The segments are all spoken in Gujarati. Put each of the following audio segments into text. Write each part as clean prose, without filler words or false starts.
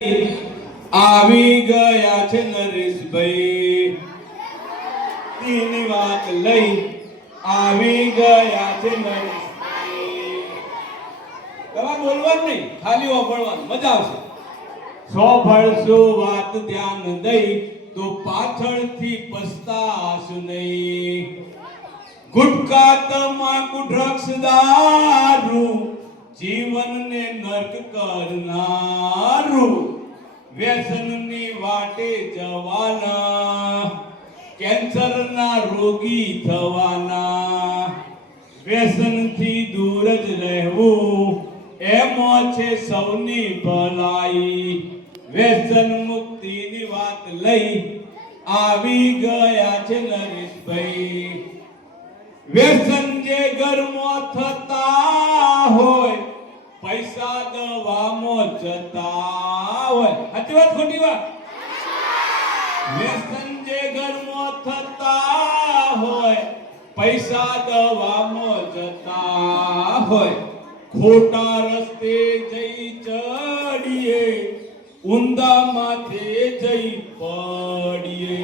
આવી ગયા છે નરેશભાઈ, તેની વાત લઈ આવી ગયા છે નરેશભાઈ. તમારે બોલવાનું નહીં, ખાલી સાંભળવાનું, મજા આવશે. સાંભળશો વાત ધ્યાન દઈ તો પાછળથી પસ્તાશો નહીં. ગુટકા તમાકુ ડ્રગ્સ દારૂ જીવનને નર્ક કરનારું, વ્યસનની વાટે જવાના, કેન્સરના રોગી થવાના. વ્યસનથી દૂર જ રહેવું એમાં છે સૌની ભલાઈ. વ્યસન મુક્તિની વાત લઈ આવી ગયા છે નરેશભાઈ. વ્યસન જે ઘરમાં થતા હોય, પૈસા દવામાં જતા હોય. સાચી વાત ખોટી વાત? વ્યસન જે ઘરમાં થતા હોય, પૈસા દવામાં જતા હોય. ખોટા રસ્તે જઈ ચડીએ, ઊંધા માથે જઈ પડીએ.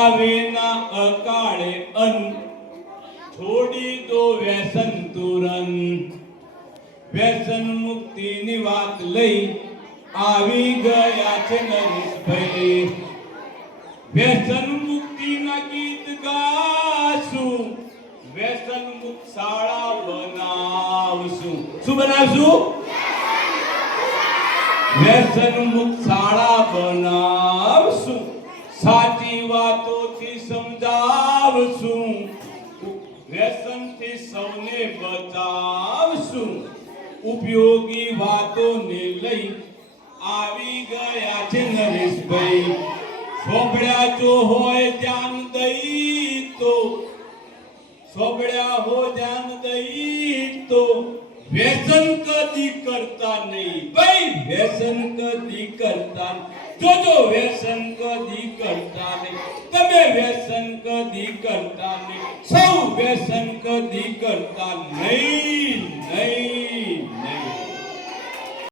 આવે ના અકાળે છોડી દો વ્યસન તુરંત. વ્યસન મુક્તિની વાત લઈ આવી ગયા છે નરેશભાઈ. વ્યસન મુક્તિના ગીત ગાશું, વ્યસન મુક્ત શાળા બનાવશું. શું બનાવશું? વ્યસન મુક્ત શાળા બનાવશું. સાચી વાતોથી સમજાવશું, વ્યસનથી સૌને બચાવશું. ઉપયોગી વાતોને લઈ આવી ગયા છે નરેશભાઈ. સોંભળ્યા જો હોય ધ્યાન દઈ તો, સોંભળ્યા હો ધ્યાન દઈ તો, વ્યસન કદી કરતા નહીં ભાઈ. વ્યસન કદી કરતા જોજો, વ્યસન કદી કરતા નહીં. તમે વ્યસન કદી કરતા નહીં, સૌ વ્યસન કદી કરતા નહીં.